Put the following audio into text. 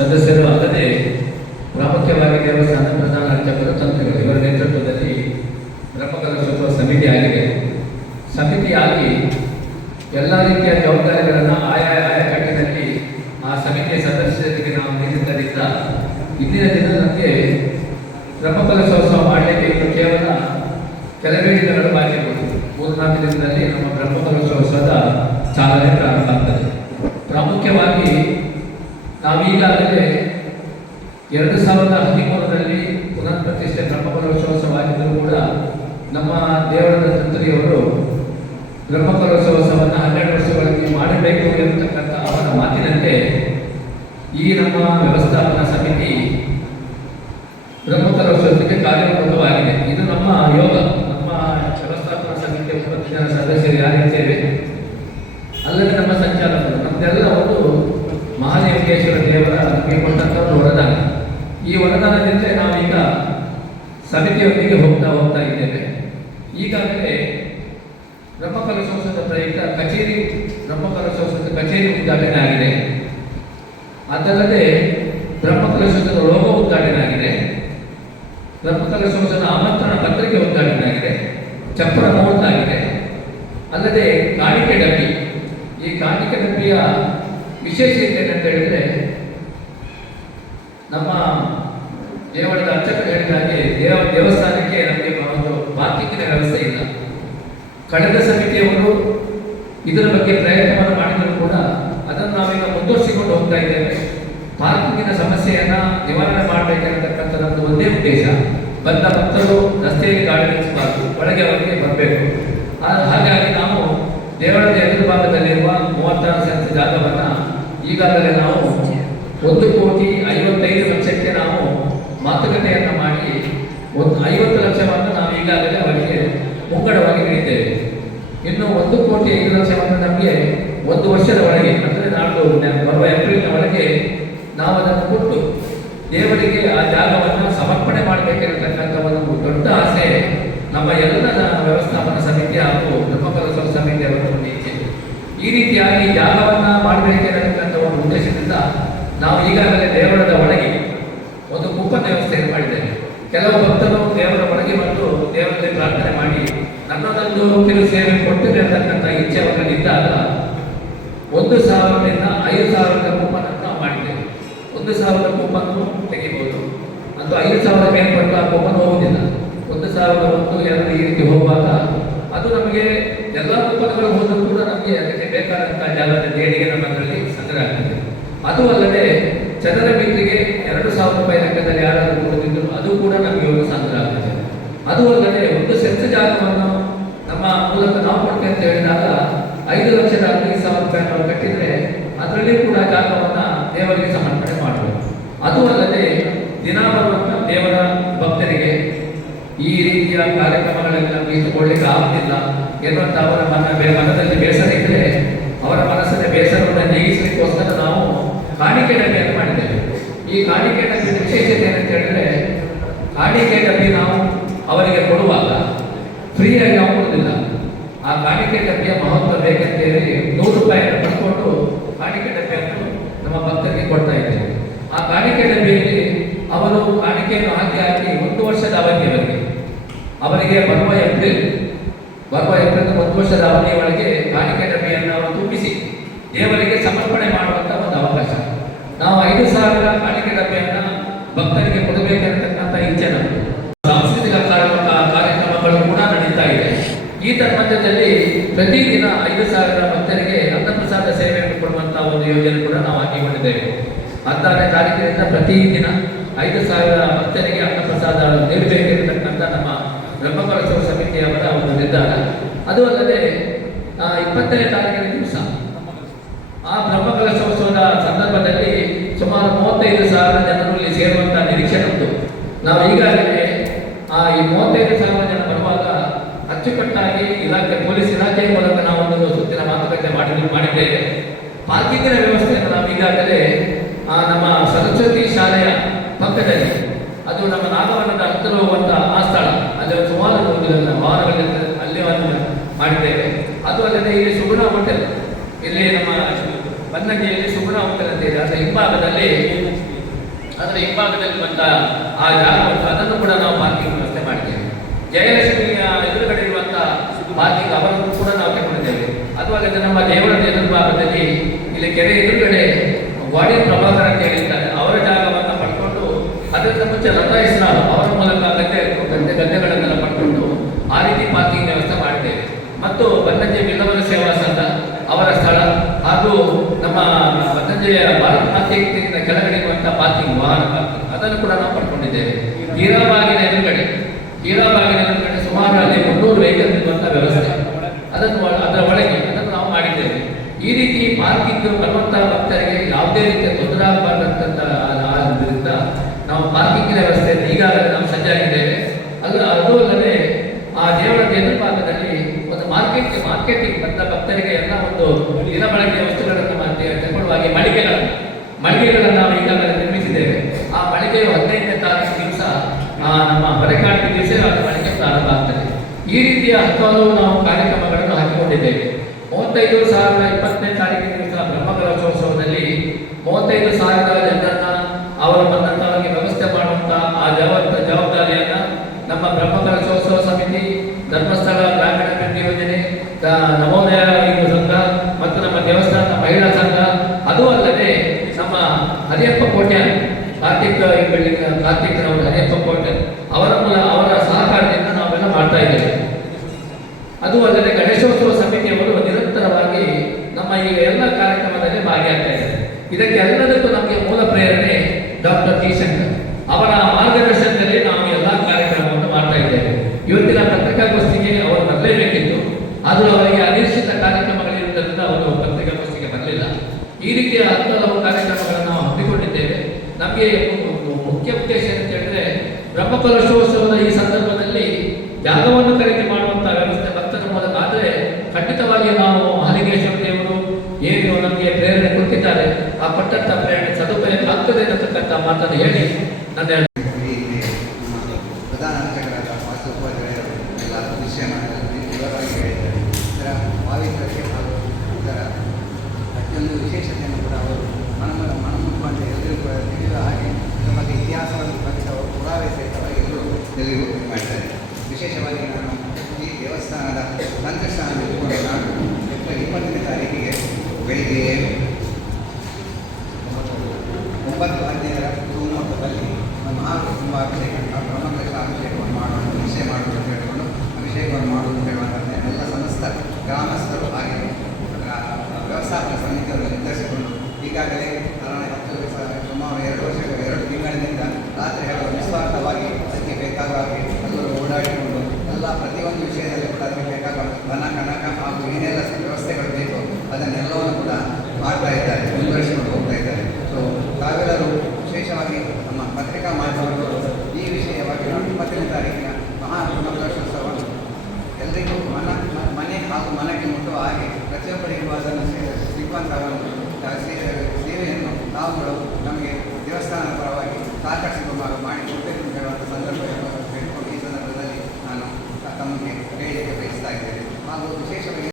ಸದಸ್ಯರು ಅಲ್ಲದೆ ಪ್ರಾಮುಖ್ಯವಾಗಿ ದೇವಸ್ಥಾನ ಪ್ರಧಾನ ಅರ್ಚಕರು ತಂತ್ರಿಗಳು ಇವರ ನೇತೃತ್ವದಲ್ಲಿ ಬ್ರಹ್ಮಕಲಶೋತ್ಸವ ಸಮಿತಿ ಆಗಿದೆ. ಸಮಿತಿಯಾಗಿ ಎಲ್ಲ ರೀತಿಯ ಜವಾಬ್ದಾರಿಗಳನ್ನು ಆಯಾ ಕಟ್ಟಿನಲ್ಲಿ ಆ ಸಮಿತಿಯ ಸದಸ್ಯರಿಗೆ ನಾವು ನೀಡಿದ್ದರಿಂದ ಇಂದಿನ ದಿನ ನಮಗೆ ಬ್ರಹ್ಮಕಲಶೋತ್ಸವ ಮಾಡಲಿಕ್ಕೆ ಇನ್ನು ಕೇವಲ ಕೆಲವೇ ದಿನಗಳು ಬಾಕಿ ಇರುವುದು. 3-4 ದಿನದಲ್ಲಿ ನಮ್ಮ ಬ್ರಹ್ಮಕಲಶೋತ್ಸವದ ಚಾಲನೆ ಪ್ರಾರಂಭ ಆಗ್ತದೆ. ಪ್ರಾಮುಖ್ಯವಾಗಿ ನಾವೀಗಾಗಲೇ 2013ರಲ್ಲಿ ಪುನರ್ ಪ್ರತಿಷ್ಠೆ ಬ್ರಹ್ಮಕಲಶೋತ್ಸವ ಆಗಿದ್ದರೂ ಕೂಡ ನಮ್ಮ ದೇವರ ತಂತ್ರಿಯವರು ಬ್ರಹ್ಮಕಲಶೋತ್ಸವವನ್ನು 12 ವರ್ಷಗಳಲ್ಲಿ ಮಾಡಬೇಕು ಎಂಬತಕ್ಕಂಥ ಅವರ ಮಾತಿನಂತೆ ಈ ನಮ್ಮ ವ್ಯವಸ್ಥಾಪನಾ ಸಮಿತಿ ಬ್ರಹ್ಮಕಲಶೋತ್ಸವಕ್ಕೆ ಕಾರ್ಯೋನ್ಮುಖವಾಗಿದೆ. ಇದು ನಮ್ಮ ಯೋಗ. ನಮ್ಮ ವ್ಯವಸ್ಥಾಪನಾ ಸಮಿತಿಯ 30 ಜನ ಸದಸ್ಯರು ಯಾರಿದ್ದೇವೆ ಅಲ್ಲದೆ ನಮ್ಮ ಸಂಚಾಲಕರು ನಮ್ದೆಲ್ಲ ಒಂದು ಮಹಾಲಿಂಗೇಶ್ವರ ದೇವರ ನಮಗೆ ಕೊಟ್ಟಂಥ ಒಂದು ವರದಾನ. ಈ ವರದಾನದಿಂದ ನಾವೀಗ ಸಮಿತಿಯೊಂದಿಗೆ ಹೋಗ್ತಾ ಇದ್ದೇವೆ. ಈಗಾಗಲೇ ಬ್ರಹ್ಮಕಲಶೋತ್ಸವದ ಪ್ರಯುಕ್ತ ಬ್ರಹ್ಮಕಲಶೋತ್ಸವದ ಕಚೇರಿ ಉದ್ಘಾಟನೆ ಆಗಿದೆ. ಅದಲ್ಲದೆ ಬ್ರಹ್ಮಕಲಶೋತ್ಸವದ ಲೋಗೋ ಉದ್ಘಾಟನೆ ಆಗಿದೆ. ಬ್ರಹ್ಮಕಲಶೋತ್ಸವದ ಆಮಂತ್ರಣ ಪತ್ರಿಕೆ ಉದ್ಘಾಟನೆ ಆಗಿದೆ. ಚಪ್ಪರ ಮುಹೂರ್ತ ಆಗಿದೆ. ಅಲ್ಲದೆ ಕಾಣಿಕೆ ಡಬ್ಬಿ. ಈ ಕಾಣಿಕೆ ಡಬ್ಬಿಯ ವಿಶೇಷತೆ ಏನಂತ ಹೇಳಿದ್ರೆ, ನಮ್ಮ ದೇವಳದ ಅರ್ಚಕರು ಹೇಳಿದ ಹಾಗೆ ದೇವಸ್ಥಾನಕ್ಕೆ ನಮಗೆ ಒಂದು ಪಾರ್ಕಿಂಗಿನ ವ್ಯವಸ್ಥೆ ಇಲ್ಲ. ಕಳೆದ ಸಮಿತಿಯವರು ಇದರ ಬಗ್ಗೆ ಪ್ರಯತ್ನವನ್ನು ಮಾಡಿದರೂ ಕೂಡ ಅದನ್ನು ನಾವೀಗ ಮುಂದುವರಿಸಿಕೊಂಡು ಹೋಗ್ತಾ ಇದ್ದೇವೆ. ಪಾರ್ಕಿಂಗಿನ ಸಮಸ್ಯೆಯನ್ನು ನಿವಾರಣೆ ಮಾಡಬೇಕೆನ್ನತಕ್ಕಂಥ ನಮ್ಮದು ಒಂದೇ ಉದ್ದೇಶ. ಬಂದ ಭಕ್ತರು ರಸ್ತೆಯಲ್ಲಿ ಗಾಡಿ ನಿಲ್ಲಿಸಬಾರ್ದು, ಒಳಗೆ ಅವರಿಗೆ ಬರಬೇಕು. ಹಾಗಾಗಿ ನಾವು ದೇವಳದ ಎದುರು ಭಾಗದಲ್ಲಿರುವ 36 ಸೆಂಟ್ಸ್ ಜಾಗವನ್ನು ಈಗಾಗಲೇ ನಾವು 1,55,00,000 ನಾವು ಮಾತುಕತೆಯನ್ನು ಮಾಡಿ 50 ಲಕ್ಷವನ್ನು ನಾವು ಈಗಾಗಲೇ ಅವರಿಗೆ ಮುಂಗಡವಾಗಿ ನೀಡಿದ್ದೇವೆ. ಇನ್ನು 1,05,00,000 ನಮಗೆ 1 ವರ್ಷದ ಒಳಗೆ, ಅಂದರೆ ನಾಡು ಬರುವ ಏಪ್ರಿಲ್ನ ಒಳಗೆ ನಾವು ಅದನ್ನು ಕೊಟ್ಟು ದೇವರಿಗೆ ಆ ಜಾಗವನ್ನು ಸಮರ್ಪಣೆ ಮಾಡಬೇಕಿರತಕ್ಕಂಥ ಒಂದು ದೊಡ್ಡ ಆಸೆ ನಮ್ಮ ಎಲ್ಲ ವ್ಯವಸ್ಥಾಪನಾ ಸಮಿತಿ ಹಾಗೂ ಬ್ರಹ್ಮಕಲಶೋತ್ಸವ ಸಮಿತಿಯವರ ಇಚ್ಛೆ. ಈ ರೀತಿಯಾಗಿ ಜಾಗವನ್ನು ಮಾಡಬೇಕಿರತಕ್ಕಂಥ ಒಂದು ಉದ್ದೇಶದಿಂದ ನಾವು ಈಗಾಗಲೇ ದೇವಳದ ಒಳಗೆ ಒಂದು ಕೂಪನ್ ವ್ಯವಸ್ಥೆಯನ್ನು ಮಾಡಿದ್ದೇವೆ. ಕೆಲವು ಭಕ್ತರು ದೇವರ ಒಳಗೆ ಬಂದು ದೇವರಲ್ಲಿ ಪ್ರಾರ್ಥನೆ ಮಾಡಿ ನನ್ನದೊಂದು ಕಿರು ಸೇವೆ ಕೊಟ್ಟಿರತಕ್ಕಂಥ ಇಚ್ಛೆ ಅವರಲ್ಲಿದ್ದಾಗ 1,000ರಿಂದ 5,000 ಕೂಪನ್ ಅನ್ನು ನಾವು ಮಾಡಿದ್ದೇವೆ. 1,000 ಕೂಪನ್ ತೆಗಿಬಹುದು. ಅದು 5,000 ಮೇಲ್ಪಟ್ಟು ಆ ಕೂಪನ್ ಹೋಗುವುದಿಲ್ಲ. 1,000, 1, 2 ಈ ರೀತಿ ಹೋಗುವಾಗ ಅದು ನಮಗೆ ಎಲ್ಲ ಕೂಪನ್ಗಳು ಹೋದರೂ ಕೂಡ ನಮಗೆ ಅದಕ್ಕೆ ಬೇಕಾದಂತಹ ಜಾಗದ ದೇಣಿಗೆ ನಮ್ಮದರಲ್ಲಿ ಸಂಗ್ರಹ ಆಗ್ತದೆ. ಅದು ಅಲ್ಲದೆ ಚದರ ಮೀಟರ್ಗೆ 2,000 ರೂಪಾಯಿ ಲೆಕ್ಕದಲ್ಲಿ ಯಾರಾದರೂ ಕೊಡುತ್ತಿದ್ದರು ಅದು ಕೂಡ ನಮಗೆ ಒಂದು ಸಂಗ್ರಹ ಆಗ್ತದೆ. ಅದು ಅಲ್ಲದೆ 1 ಸೆಂಟ್ ಜಾಗವನ್ನು ನಮ್ಮ ಮೂಲಕ ನಾವು ಕೊಡ್ತೇವೆ ಅಂತ ಹೇಳಿದಾಗ 5,15,000 ರೂಪಾಯಿ ನಾವು ಕಟ್ಟಿದರೆ ಅದರಲ್ಲಿ ಕೂಡ ಜಾಗವನ್ನು ದೇವರಿಗೆ ಸಮರ್ಪಣೆ ಮಾಡಬಹುದು. ಅದು ಅಲ್ಲದೆ ದಿನ ಬರುವಂಥ ದೇವರ ಭಕ್ತರಿಗೆ ಈ ರೀತಿಯ ಕಾರ್ಯಕ್ರಮಗಳನ್ನು ಇಟ್ಟುಕೊಳ್ಳಿಕ್ಕೆ ಆಗುತ್ತಿಲ್ಲ ಎನ್ನುವಂಥ ಅವರ ಮನದಲ್ಲಿ ಬೇಸರ ಇದ್ದರೆ ಅವರ ಮನಸ್ಸಿನ ಬೇಸರವನ್ನು ನೀಗಿಸಲಿಕ್ಕೋಸ್ಕರ ನಾವು ಕಾಣಿಕೆ ಡಬ್ಬಿಯನ್ನು ಮಾಡಿದ್ದೇವೆ. ಈ ಕಾಣಿಕೆ ಡಬ್ಬಿಯ ವಿಶೇಷತೆ ಏನಂತ ಹೇಳಿದ್ರೆ, ಕಾಣಿಕೆ ಡಬ್ಬಿ ನಾವು ಅವರಿಗೆ ಕೊಡುವಾಗ ಫ್ರೀಯಾಗಿ ನಾವು ಕೊಡುವುದಿಲ್ಲ. ಆ ಕಾಣಿಕೆ ಡಬ್ಬಿಯ ಮಹತ್ವ ಬೇಕಂತ ಹೇಳಿ 100 ರೂಪಾಯಿಯನ್ನು ಪಡ್ಕೊಂಡು ಕಾಣಿಕೆ ಡಬ್ಬಿಯನ್ನು ನಮ್ಮ ಭಕ್ತರಿಗೆ ಕೊಡ್ತಾ ಇದ್ದೇವೆ. ಆ ಕಾಣಿಕೆ ಡಬ್ಬಿಯಲ್ಲಿ ಅವರು ಕಾಣಿಕೆಯನ್ನು ಹಾಕಿ 1 ವರ್ಷದ ಅವಧಿಯವರೆಗೆ ಅವರಿಗೆ ಬರುವ ಏಪ್ರಿಲ್ 1 ವರ್ಷದ ಅವಧಿಯೊಳಗೆ ಕಾಣಿಕೆ ಡಬ್ಬಿಯನ್ನು ಅವರು ತುಂಬಿಸಿ ದೇವರಿಗೆ ಸಮರ್ಪಣೆ ಮಾಡುವಂಥ ಒಂದು ಅವಕಾಶ. ನಾವು 5,000 ಕಾಣಿಕೆ ಡಬ್ಬಿಯನ್ನು ಭಕ್ತರಿಗೆ ಕೊಡಬೇಕಿರತಕ್ಕಂಥ ಇಚ್ಛೆ ನಮ್ಮದು. ಸಾಂಸ್ಕೃತಿಕ ಕಾರ್ಯಕ್ರಮಗಳು ಕೂಡ ನಡೀತಾ ಇದೆ. ಈ ಮಧ್ಯದಲ್ಲಿ ಪ್ರತಿದಿನ 5,000 ಭಕ್ತರಿಗೆ ಅನ್ನಪ್ರಸಾದ ಸೇವೆಯನ್ನು ಕೊಡುವಂಥ ಒಂದು ಯೋಜನೆ ಕೂಡ ನಾವು ಹಾಕಿಕೊಂಡಿದ್ದೇವೆ. 16ನೇ ತಾರೀಕಿನಿಂದ ಪ್ರತಿದಿನ 5,000 ಭಕ್ತರಿಗೆ ಅನ್ನಪ್ರಸಾದ ನೀಡಬೇಕಿರತಕ್ಕಂಥ ನಮ್ಮ ಬ್ರಹ್ಮಕಲಶೋತ್ಸವ ಸಮಿತಿಯವರ ಒಂದು ನಿರ್ಧಾರ. ಅದು ಅಲ್ಲದೆ 20ನೇ ತಾರೀಕಿನ ದಿವಸ ಆ ಬ್ರಹ್ಮಕಲಶೋತ್ಸವದ ಸಂದರ್ಭದಲ್ಲಿ ಸುಮಾರು 35,000 ಜನರು ಇಲ್ಲಿ ಸೇರುವಂಥ ನಿರೀಕ್ಷೆ ನಮ್ಮದು. ನಾವು ಈಗಾಗಲೇ ಈ 35,000 ಜನ ಬರುವಾಗ ಅಚ್ಚುಕಟ್ಟಾಗಿ ಪೊಲೀಸ್ ಇಲಾಖೆಯ ಮೂಲಕ ನಾವು ಒಂದು ಸುತ್ತಿನ ಮಾತುಕತೆ ಮಾಡಿದ್ದೇವೆ. ಪಾರ್ಕಿಂಗಿನ ವ್ಯವಸ್ಥೆಯನ್ನು ನಾವು ಈಗಾಗಲೇ ನಮ್ಮ ಸರಸ್ವತಿ ಶಾಲೆಯ ಪಕ್ಕದಲ್ಲಿ, ಅದು ನಮ್ಮ ನಾಗವನದ ಹತ್ತಿರ ಹೋಗುವಂಥ ಆ ಸ್ಥಳ, ಅಲ್ಲಿ ಸುಮಾರು ವಾಹನಗಳಿಂದ ಅಲ್ಲಿ ಮಾಡಿದ್ದೇವೆ. ಅದು ಅಲ್ಲದೆ ಇಲ್ಲಿ ಸುಗುಣ ಹೋಟೆಲ್, ಇಲ್ಲಿ ನಮ್ಮ ಬನ್ನಗಿಯಲ್ಲಿ ಸುಗುಣ ಹೋಟೆಲ್ ಅಂತ ಇದೆ. ಅದರ ಹಿಂಭಾಗದಲ್ಲಿ ಅದರ ಹಿಂಭಾಗದಲ್ಲಿರುವಂಥ ಆ ಜಾಗ ಅದನ್ನು ಕೂಡ ನಾವು ಪಾರ್ಕಿಂಗ್ ವ್ಯವಸ್ಥೆ ಮಾಡಿದ್ದೇವೆ. ಜಯಲಕ್ಷ್ಮಿಯ ಎದುರುಗಡೆ ಇರುವಂಥ ಪಾರ್ಕಿಂಗ್ ಅವರನ್ನು ಕೂಡ ನಾವು ತಗೊಂಡಿದ್ದೇವೆ. ಅದು ಅಲ್ಲದೆ ನಮ್ಮ ದೇವರ ಎದುರುಭಾಗದಲ್ಲಿ ಇಲ್ಲಿ ಕೆರೆ ಎದುರುಗಡೆ ವಾಡಿ ಪ್ರಭಾಕರ್ ಅಂತ ಹೇಳಿದ್ದಾರೆ, ಅವರ ಜಾಗವನ್ನು ಪಡ್ಕೊಂಡು ಅದರಿಂದ ಮುಂಚೆ ಲತಾ ಇಸ್ರಾಲ್ ಅವರ ಮೂಲಕ ಗದ್ದೆಗಳನ್ನೆಲ್ಲ ಪಡ್ಕೊಂಡು ಆ ರೀತಿ ಪಾರ್ಕಿಂಗ್ ವ್ಯವಸ್ಥೆ ಮಾಡಿದ್ದೇವೆ. ಮತ್ತು ಬನ್ನಂಜೆ ಬಿಲ್ಲವರ ಸೇವಾ ಸಂಘ ಅವರ ಸ್ಥಳ ಹಾಗೂ ನಮ್ಮ ಬನ್ನಂಜೆಯ ಭಾರತ ಮಾತೆಯಿಂದ ಕೆಳಗಡೆ ಇರುವಂಥ ಪಾರ್ಕಿಂಗ್ ವಾಹನ ಪಾರ್ಕಿಂಗ್ ಅದನ್ನು ಕೂಡ ನಾವು ಪಡ್ಕೊಂಡಿದ್ದೇವೆ. ಹೀರಾಬಾಗಿನ ಎದುರುಗಡೆ ಸುಮಾರು ಅಲ್ಲಿ 300 ವೆಹಿಕಲ್ ಇರುವಂಥ ವ್ಯವಸ್ಥೆ ಅದನ್ನು ಅದರ ಒಳಗೆ ಅದನ್ನು ನಾವು ಮಾಡಿದ್ದೇವೆ. ಈ ರೀತಿ ಪಾರ್ಕಿಂಗ್ ಬರುವಂಥ ಭಕ್ತರಿಗೆ ಯಾವುದೇ ರೀತಿಯ ತೊಂದರೆ ಆಗಬಾರದಂತ ನಾವು ಪಾರ್ಕಿಂಗ್ ವ್ಯವಸ್ಥೆಯನ್ನು ಈಗಾಗಲೇ ನಾವು ಸಜ್ಜಾಗಿದ್ದೇವೆ. ಅದು ಅಲ್ಲದೆ ಆ ದೇವರ ಎದುರುಭಾಗದಲ್ಲಿ ಒಂದು ಮಾರ್ಕೆಟಿಂಗ್ ಬಂದ ಭಕ್ತರಿಗೆ ಎಲ್ಲ ಒಂದು ದಿನಬಳಕೆಯ ವಸ್ತುಗಳನ್ನು ತಗೊಳ್ಳುವಾಗಿ ಮಳಿಗೆಗಳನ್ನು ನಾವು ಈಗಾಗಲೇ ನಿರ್ಮಿಸಿದ್ದೇವೆ. ಆ ಮಳಿಗೆಯು 15ನೇ ತಾರೀಕು ದಿವಸ ನಮ್ಮ ಹೊರೆಕಾಣಿಕೆ ದಿವಸ ಅದು ಮಳಿಗೆ ಪ್ರಾರಂಭ ಆಗ್ತದೆ. ಈ ರೀತಿಯ ಹಲವಾರು ನಾವು ಕಾರ್ಯಕ್ರಮಗಳನ್ನು ಹಾಕಿಕೊಂಡಿದ್ದೇವೆ. 35,000 20ನೇ ತಾರೀಕಿನ ದಿವಸ ಬ್ರಹ್ಮಕಲಶೋತ್ಸವದಲ್ಲಿ 35,000 ಜನರನ್ನ ಅವರು ಬಂದಂತವರಿಗೆ ವ್ಯವಸ್ಥೆ ಮಾಡುವಂಥ ಆ ಜವಾಬ್ದಾರಿಯನ್ನ ನಮ್ಮ ಬ್ರಹ್ಮಕಲಶೋತ್ಸವ ಸಮಿತಿ, ಧರ್ಮಸ್ಥಳ ಗ್ರಾಮೀಣ ಅಭಿವೃದ್ಧಿ ಯೋಜನೆ, ನವೋದಯ ಹಿಂದೂ ಸಂಘ ಮತ್ತು ನಮ್ಮ ದೇವಸ್ಥಾನದ ಮಹಿಳಾ ಸಂಘ, ಅದು ಅಲ್ಲದೆ ನಮ್ಮ ಹರಿಯಪ್ಪ ಕೋಟ್ಯಾನ್ ಕಾರ್ತಿಕ್ನವರು ಹರಿಯಪ್ಪ ಕೋಟ್ಯಾನ್ ಅವರ ಸಹಕಾರದಿಂದ ನಾವೆಲ್ಲ ಮಾಡ್ತಾ ಇದ್ದೇವೆ. ಅದು ಅಲ್ಲದೆ ಗಣೇಶೋತ್ಸವ ಸಮಿತಿಯವರು ನಿರಂತರವಾಗಿ ನಮ್ಮ ಈ ಎಲ್ಲ ಕಾರ್ಯಕ್ರಮದಲ್ಲಿ ಭಾಗಿಯಾಗ್ತಾ ಇದ್ದಾರೆ. ಇದಕ್ಕೆ ಎಲ್ಲದಕ್ಕೂ ನಮಗೆ ಮೂಲ ಪ್ರೇರಣೆ ಡಾಕ್ಟರ್ ಟಿ ಶಂಕರ್ ಅವರ ಮಾರ್ಗದರ್ಶನದಲ್ಲಿ ನಾವು ಎಲ್ಲ ಕಾರ್ಯಕ್ರಮವನ್ನು ಮಾಡ್ತಾ ಇದ್ದೇವೆ. ಇವತ್ತಿನ ಪತ್ರಿಕಾಗೋಷ್ಠಿಗೆ ಅವರು ಬರಲೇಬೇಕಿತ್ತು, ಆದರೂ ಅವರಿಗೆ ಅನಿಶ್ಚಿತ ಕಾರ್ಯಕ್ರಮಗಳಿರುವುದರಿಂದ ಅವರು ಪತ್ರಿಕಾಗೋಷ್ಠಿಗೆ ಬರಲಿಲ್ಲ. ಈ ರೀತಿಯ ಹಲವು ಕಾರ್ಯಕ್ರಮಗಳನ್ನು ನಾವು ಹಮ್ಮಿಕೊಂಡಿದ್ದೇವೆ. ನಮಗೆ ಮುಖ್ಯ ಉದ್ದೇಶ ಅಂತ ಹೇಳಿದ್ರೆ ಬ್ರಹ್ಮಕಲಶೋತ್ಸವದ ಈ ಸಂದರ್ಭದಲ್ಲಿ ಜಾಗವನ್ನು ಖರೀದಿ ಮಾಡುವಂಥ ವ್ಯವಸ್ಥೆ ಭಕ್ತರ ಮೂಲಕ ಆದರೆ ಖಂಡಿತವಾಗಿ ನಾವು ಹಲಿಗೇಶ್ವರ ದೇವರು ಏನು ನಮಗೆ ಪ್ರೇರಣೆ ಕೊಟ್ಟಿದ್ದಾರೆ, ಆ ಕೊಟ್ಟಂಥ ಪ್ರೇರಣೆ ಸದುಪಯೋಗ ಆಗ್ತದೆ ಅನ್ನತಕ್ಕಂಥ ಮಾತನ್ನು ಹೇಳಿ ನನ್ನ ಪ್ರಧಾನ ಅರ್ಚಕರಾದ ವಾಸ್ತುಪೋಜಕರು ಎಲ್ಲ ವಿಷಯ ವಿವರವಾಗಿ ಹೇಳಿದ್ದಾರೆ. ಇದರ ಪಾವಿತ್ರ್ಯತೆ ಹಾಗೂ ಇದರ ಪ್ರತಿಯೊಂದು ವಿಶೇಷತೆಯನ್ನು ಕೂಡ ಅವರು ಮನಮುಟ್ಟುವಂತೆ ಎಲ್ಲರೂ ಕೂಡ ತಿಳಿಯುವ ಹಾಗೆ ಇದರ ಬಗ್ಗೆ ಇತಿಹಾಸವನ್ನು ಬಗ್ಗೆ ಪುರಾವೆ ಸಹಿತವಾಗಿ ಎಲ್ಲರೂ ತಿಳಿದು ಮಾಡಿದ್ದಾರೆ. ವಿಶೇಷವಾಗಿ ನಾನು ಈ ದೇವಸ್ಥಾನದ ತಂತ್ರಸ್ಥಾನದಲ್ಲಿ ಕೂಡ ನಾನು ಏಪ್ರಿಲ್ 20ನೇ ತಾರೀಕಿಗೆ ಬೆಳಿಗ್ಗೆ 9:15ರ ಶಿವಮೊಗ್ಗದಲ್ಲಿ ಮಹಾಕುಂಭಾಭಿಷೇಕ ಬ್ರಹ್ಮಕಲಶ ಅಭಿಷೇಕವನ್ನು ಮಾಡುವುದು ನಿಶ್ಚಯ ಮಾಡುವುದು ಅಂತ ಹೇಳಿಕೊಂಡು ಅಭಿಷೇಕವನ್ನು ಮಾಡುವುದು ಹೇಳುವಂಥದ್ದೇ ಎಲ್ಲ ಸಮಸ್ತ ಗ್ರಾಮಸ್ಥರು ಹಾಗೆ ವ್ಯವಸ್ಥಾಪಕ ಸಮಿತಿಯವರು ನಿರ್ಧರಿಸಿಕೊಂಡು ಈಗಾಗಲೇ ಸುಮಾರು 2 ತಿಂಗಳಿನಿಂದ ರಾತ್ರಿ ಹಗಲು ನಿಸ್ವಾರ್ಥವಾಗಿ ಅದಕ್ಕೆ ಬೇಕಾದ ಹಾಗೆ ಎಲ್ಲರೂ ಓಡಾಡಿಕೊಂಡು ಎಲ್ಲ ಪ್ರತಿಯೊಂದು ವಿಷಯದಲ್ಲಿ ಕೂಡ ಅದಕ್ಕೆ ಬೇಕಾದ ಕಣಕ ಹಾಗೂ ಏನೆಲ್ಲ ವ್ಯವಸ್ಥೆಗಳು ಬೇಕು ಅದನ್ನೆಲ್ಲವನ್ನು ಕೂಡ ಮಾಡ್ತಾ ಇದ್ದಾರೆ, ಮುಂದುವರಿಸಿಕೊಂಡು ಹೋಗ್ತಾ ಇದ್ದಾರೆ. ಸೊ ತಾವೆಲ್ಲರೂ ವಿಶೇಷವಾಗಿ ನಮ್ಮ ಪತ್ರಿಕಾ ಮಾಧ್ಯಮಗಳು ಈ ವಿಷಯವಾಗಿ 20ನೇ ತಾರೀಕಿನ ಮಹಾಬ್ರಹ್ಮಕಲಶೋತ್ಸವವನ್ನು ಎಲ್ಲರಿಗೂ ಮನೆ ಹಾಗೂ ಮನಕ್ಕೆ ಮುಟ್ಟುವ ಹಾಗೆ ಪ್ರತಿಯೊಬ್ಬರಿಗೂ ಅದನ್ನು ಸಿಗುವಂಥ ಸೇವೆಯನ್ನು ನಾವುಗಳು ನಮಗೆ ದೇವಸ್ಥಾನದ ಪರವಾಗಿ ಸಹಕರಿಸಿಕೊಂಡು